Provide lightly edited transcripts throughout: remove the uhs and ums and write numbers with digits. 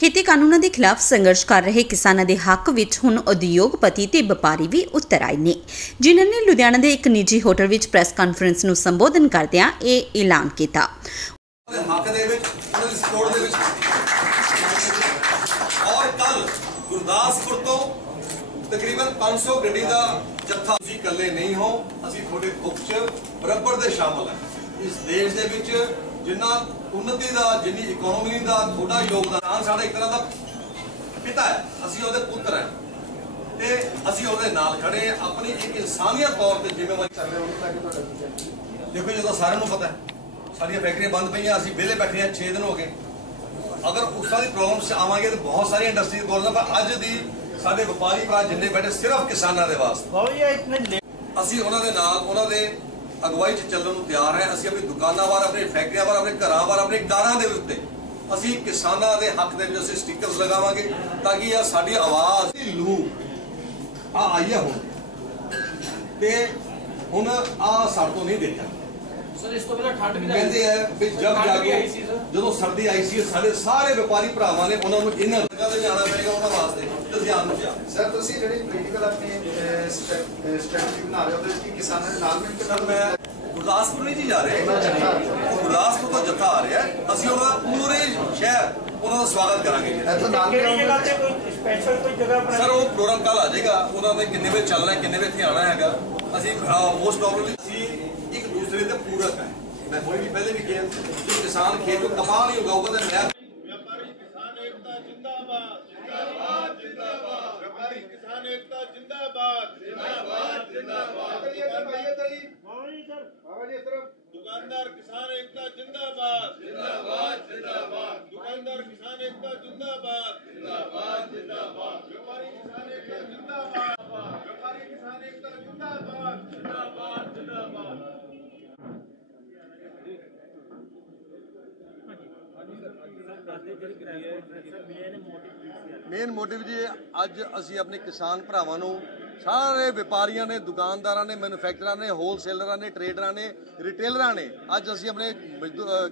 खेती कानूनों के खिलाफ संघर्ष कर रहे किसानों के हक विच हुण उद्योगपति ते व्यापारी भी उतर आए ने, जिन्होंने लुधियाना के एक निजी होटल विच प्रेस कॉन्फ्रेंस नूं संबोधन करदिआं यह ऐलान किया। गुरदासपुर तो तकरीबन 500 गड्डी का जत्था तुसीं इकल्ले नहीं हो, असीं तुहाडे दुख च बराबर दे शामिल हैं। इस देश दे विच जिन्ना उन्नति का जिन्नी इकोनॉमी का थोड़ा योगदान साडा एक तरह का पिता है, असीं उहदे पुत्र हैं ते असीं उहदे नाल खड़े हैं। अपनी एक इंसानियत तौर पर जिम्मेवारी कर रहे हो। देखो जो सारे नूं पता है साडियां फैक्ट्रियां बंद पईयां, असीं विहले बैठे हैं 6 दिन हो गए। अगर उस सारी प्रॉब्लम से आवांगे तो बहुत सारी इंडस्ट्री बोलना, पर अज दी साडे व्यापारी भरा जिन्ने बैठे सिर्फ किसानां दे वास्ते असीं उहनां दे नाल उहनां दे अगवाई च चलण नूं तैयार है। असीं अपनी दुकानां बार, अपनी फैक्ट्रियां बार, अपने घरां बार, अपने कारां दे उत्ते असीं किसानां दे हक दे विच असीं स्टिकर्स लगावांगे ताकि यह साडी आवाज़ दी लू आई है ते हुण साडे तों नहीं देखा। सर इस तो पहले ठंड भी कहते हैं भी जब जागो जो सर्दी आई सी सारे सारे व्यापारी भरावां ने उन्होंने इन्हां जगह ते जाना पेगा उन्हां वास्ते ते ध्यान रखिया। सर तुसीं ਜਿਹੜੀ पॉलिटिकल अपनी स्ट्रैटेजी बना रहे हो तो इसकी किसानों के नाल मिलकर सर मैं गुरदासपुर नहीं जी जा रहे, गुरदासपुर तो जत्था आ रहा है, असीं उन्हां पूरे शहर उन्हां दा स्वागत करांगे। सर वो प्रोग्राम कल आ जाएगा, उन्होंने किन्ने बजे चलना है, किन्ने बजे इत्थे आना हैगा। असीं मोस्ट प्रॉब्लम एक दूसरे के पूरक है। मैं थोड़ी पहले भी किया कि किसान खेत में कपा नहीं उगाऊगा तो मैं व्यापारी किसान एकता जिंदाबाद जिंदाबाद जिंदाबाद व्यापारी किसान एकता जिंदाबाद जिंदाबाद जिंदाबाद दुकानदार किसान एकता जिंदाबाद जिंदाबाद जिंदाबाद दुकानदार किसान एकता जिंदाबाद जिंदाबाद जिंदाबाद व्यापारी किसान एकता जिंदाबाद व्यापारी किसान एकता जिंदाबाद जिंदाबाद जिंदाबाद। मेन मोटिव जी अज असी अपने किसान भरावां नूं सारे व्यापारियों ने, दुकानदारां ने, मैन्युफैक्चरां ने, होलसेलरां ने, ट्रेडरां ने, रिटेलरां ने अज असी अपने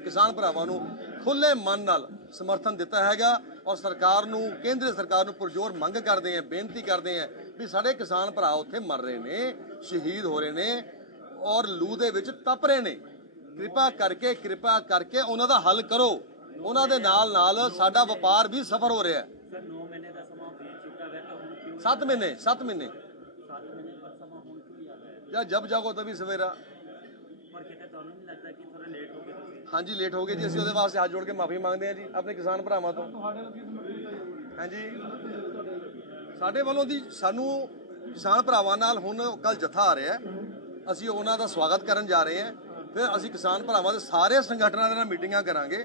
किसान भरावां नूं खुले मन नाल समर्थन दिता हैगा और सरकार नूं, केंद्र सरकार नूं पुरजोर मंग करते हैं, बेनती करते हैं भी साडे किसान भरा उत्थे मर रहे ने, शहीद हो रहे ने और लू दे विच तप रहे ने। कृपा करके उन्हां दा हल करो। उन्हां दे नाल नाल साडा व्यापार भी सफर हो रहा है। 7 महीने या जब जागो तभी सवेरा। हाँ जी लेट हो गए जी, असीं उहदे वास्ते हाथ जोड़ के माफी मांगते हैं जी अपने किसान भरावां तो। हाँ जी साडे वालों दी सानू किसान भरावां नाल हुण कल जत्था आ रहा है, असीं उन्हां दा स्वागत करन जा रहे हैं। फिर असीं किसान भरावां दे सारे संगठनां दे नाल मीटिंगां करांगे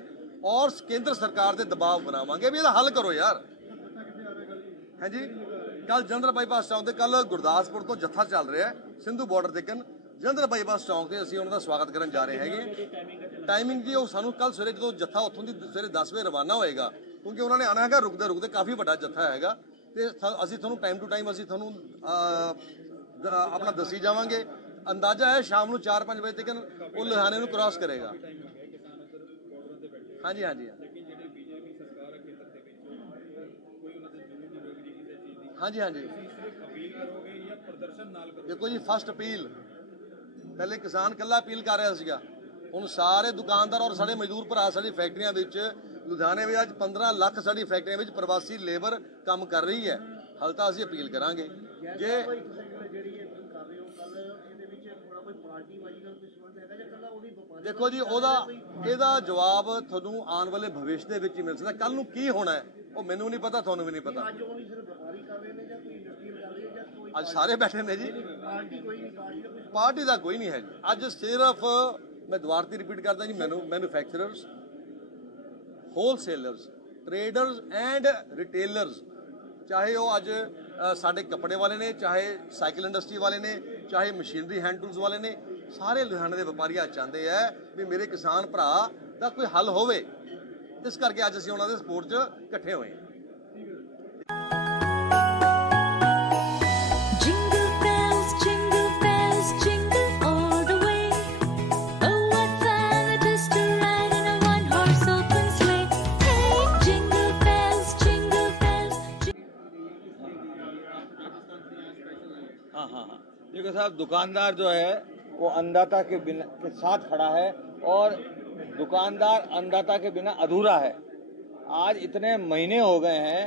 और केंद्र सरकार दे दबाव बनावांगे भी इहदा हल करो यार। हाँ जी कल जलंधर बाईपास चौक से कल गुरदासपुर तो जत्था चल रहा है सिंधु बॉर्डर तक जलंधर बाईपास चौक से असीं उन्हां दा स्वागत करन जा रहे हैं। टाइमिंग जी वो सानू कल सवेरे जो जत्था उत्थों दी सवेरे 10 बजे रवाना होएगा, क्योंकि उन्होंने आना है रुकते काफ़ी बड़ा जत्था हैगा ते असीं तुहानूं टाइम टू टाइम असीं तुहानूं अपना दसी जावांगे। अंदाजा है शाम नूं 4-5 बजे तक वो लुधियाने नूं क्रॉस करेगा। हाँ जी हाँ जी हाँ जी हाँ जी देखो जी फस्ट अपील पहले किसान कला अपील कर रहा सीगा, हुण सारे दुकानदार और सारे मजदूर भरा साडी फैक्ट्रियां विच लुधियाने में अज 15 लाख साडी फैक्ट्रियां विच प्रवासी लेबर काम कर रही है। हल तां असीं अपील करांगे जे देखो जी ਇਹਦਾ ਜਵਾਬ ਤੁਹਾਨੂੰ ਆਉਣ ਵਾਲੇ ਭਵਿੱਖ ਦੇ ਵਿੱਚ ਹੀ ਮਿਲ ਸਕਦਾ। ਕੱਲ ਨੂੰ ਕੀ ਹੋਣਾ ਹੈ ਉਹ ਮੈਨੂੰ ਨਹੀਂ ਪਤਾ, ਤੁਹਾਨੂੰ ਵੀ ਨਹੀਂ ਪਤਾ। ਅੱਜ ਸਾਰੇ ਬੈਠੇ ਨੇ ਜੀ, ਪਾਰਟੀ ਦਾ ਕੋਈ ਨਹੀਂ ਹੈ ਜੀ। ਅੱਜ ਸਿਰਫ ਮੈਂ ਦੁਬਾਰਾ ਤੇ ਰਿਪੀਟ ਕਰਦਾ ਜੀ, ਮੈਨੂਫੈਕਚਰਰਸ, ਹੋਲਸੇਲਰਸ, ट्रेडर्स एंड रिटेलर्स, चाहे वो अज साडे कपड़े वाले ने, चाहे साइकिल इंडस्ट्री वाले ने, चाहे मशीनरी हैंड टूल्स वाले ने, सारे लुधियाने के व्यापारी आज चाहते हैं भी मेरे किसान भरा का कोई हल होवे। इस करके अज असीं उन्हां दे सपोर्ट च इकट्ठे होए। देखिए साहब, दुकानदार जो है वो अन्नदाता के साथ खड़ा है और दुकानदार अन्नदाता के बिना अधूरा है। आज इतने महीने हो गए हैं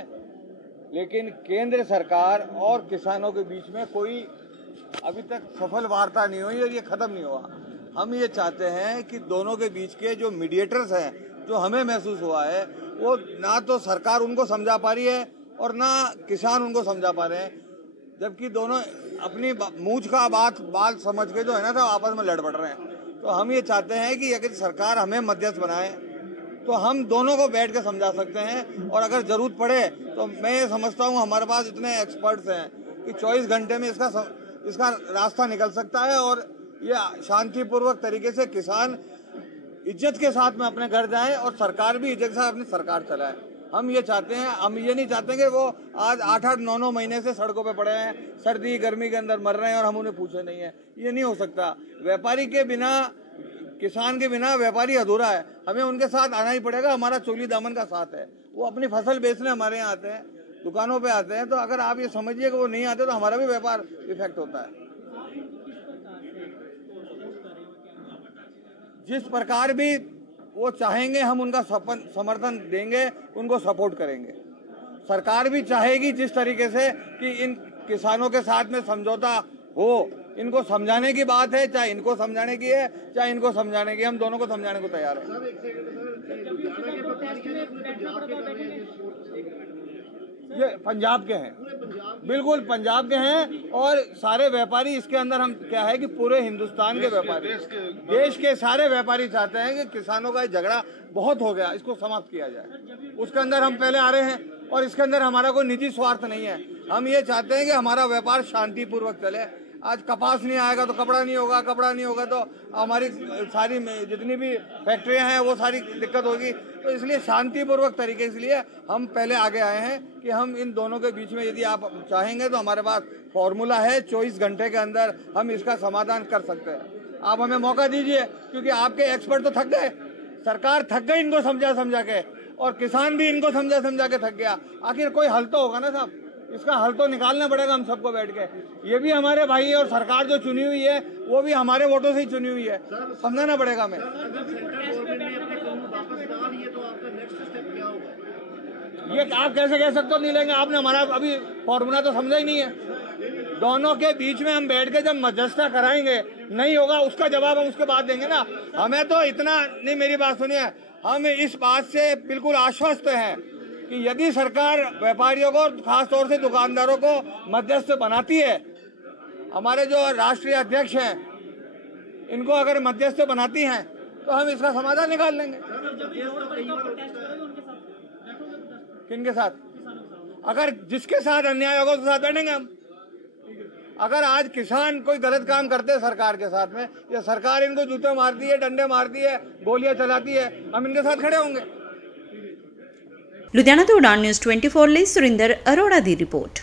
लेकिन केंद्र सरकार और किसानों के बीच में कोई अभी तक सफल वार्ता नहीं हुई और ये खत्म नहीं हुआ। हम ये चाहते हैं कि दोनों के बीच के जो मीडिएटर्स हैं, जो हमें महसूस हुआ है, वो ना तो सरकार उनको समझा पा रही है और ना किसान उनको समझा पा रहे हैं, जबकि दोनों अपनी मूंछ का बात समझ के जो है ना तो आपस में लड़ पड़ रहे हैं। तो हम ये चाहते हैं कि अगर सरकार हमें मध्यस्थ बनाए तो हम दोनों को बैठ के समझा सकते हैं, और अगर जरूरत पड़े तो मैं ये समझता हूँ हमारे पास इतने एक्सपर्ट्स हैं कि 24 घंटे में इसका रास्ता निकल सकता है और ये शांतिपूर्वक तरीके से किसान इज्जत के साथ में अपने घर जाए और सरकार भी इज्जत के साथ अपनी सरकार चलाए। हम ये चाहते हैं, हम ये नहीं चाहते कि वो आज 8-8, 9-9 महीने से सड़कों पे पड़े हैं, सर्दी गर्मी के अंदर मर रहे हैं और हम उन्हें पूछे नहीं है। ये नहीं हो सकता। व्यापारी के बिना, किसान के बिना व्यापारी अधूरा है। हमें उनके साथ आना ही पड़ेगा। हमारा चोली दामन का साथ है। वो अपनी फसल बेचने हमारे यहाँ आते हैं, दुकानों पे आते हैं। तो अगर आप ये समझिए कि वो नहीं आते तो हमारा भी व्यापार इफेक्ट होता है। जिस प्रकार भी वो चाहेंगे हम उनका समर्थन देंगे, उनको सपोर्ट करेंगे। सरकार भी चाहेगी जिस तरीके से कि इन किसानों के साथ में समझौता हो। इनको समझाने की बात है, चाहे इनको समझाने की है चाहे इनको समझाने की, हम दोनों को समझाने को तैयार हैं। ये पंजाब के हैं, बिल्कुल पंजाब के हैं। और सारे व्यापारी इसके अंदर, हम क्या है कि पूरे हिंदुस्तान के व्यापारी, देश के सारे व्यापारी चाहते हैं कि किसानों का झगड़ा बहुत हो गया, इसको समाप्त किया जाए। उसके अंदर हम पहले आ रहे हैं और इसके अंदर हमारा कोई निजी स्वार्थ नहीं है। हम ये चाहते हैं कि हमारा व्यापार शांतिपूर्वक चले। आज कपास नहीं आएगा तो कपड़ा नहीं होगा, कपड़ा नहीं होगा तो हमारी सारी जितनी भी फैक्ट्रियां हैं वो सारी दिक्कत होगी। तो इसलिए शांतिपूर्वक तरीके से लिए हम पहले आगे आए हैं कि हम इन दोनों के बीच में, यदि आप चाहेंगे तो हमारे पास फॉर्मूला है, 24 घंटे के अंदर हम इसका समाधान कर सकते हैं। आप हमें मौका दीजिए, क्योंकि आपके एक्सपर्ट तो थक गए, सरकार थक गई इनको समझा के, और किसान भी इनको समझा के थक गया। आखिर कोई हल तो होगा ना साहब, इसका हल तो निकालना पड़ेगा हम सबको बैठ के। ये भी हमारे भाई है और सरकार जो चुनी हुई है वो भी हमारे वोटों से ही चुनी हुई है, समझाना पड़ेगा हमें। ये आप कैसे कह सकते हो नहीं लेंगे? आपने हमारा अभी फॉर्मूला तो समझा ही नहीं है। दोनों के बीच में हम बैठ के जब मध्यस्थता कराएंगे, नहीं होगा उसका जवाब हम उसके बाद देंगे ना। हमें तो इतना नहीं, मेरी बात सुनिए, हम इस बात से बिल्कुल आश्वस्त हैं कि यदि सरकार व्यापारियों को, खास तौर से दुकानदारों को मध्यस्थ बनाती है, हमारे जो राष्ट्रीय अध्यक्ष हैं इनको अगर मध्यस्थ बनाती हैं तो हम इसका समाधान निकाल लेंगे। किनके साथ? अगर जिसके साथ अन्याय होगा उसके साथ बैठेंगे हम। अगर आज किसान कोई गलत काम करते हैं सरकार के साथ में, या सरकार इनको जूते मारती है, डंडे मारती है, गोलियां चलाती है, हम इनके साथ खड़े होंगे। ਲੁਧਿਆਣਾ ਤੋਂ ਉਡਾਨ ਨਿਊਜ਼ 24 ਲਈ ਸੁਰਿੰਦਰ ਅਰੋੜਾ ਦੀ ਰਿਪੋर्ट।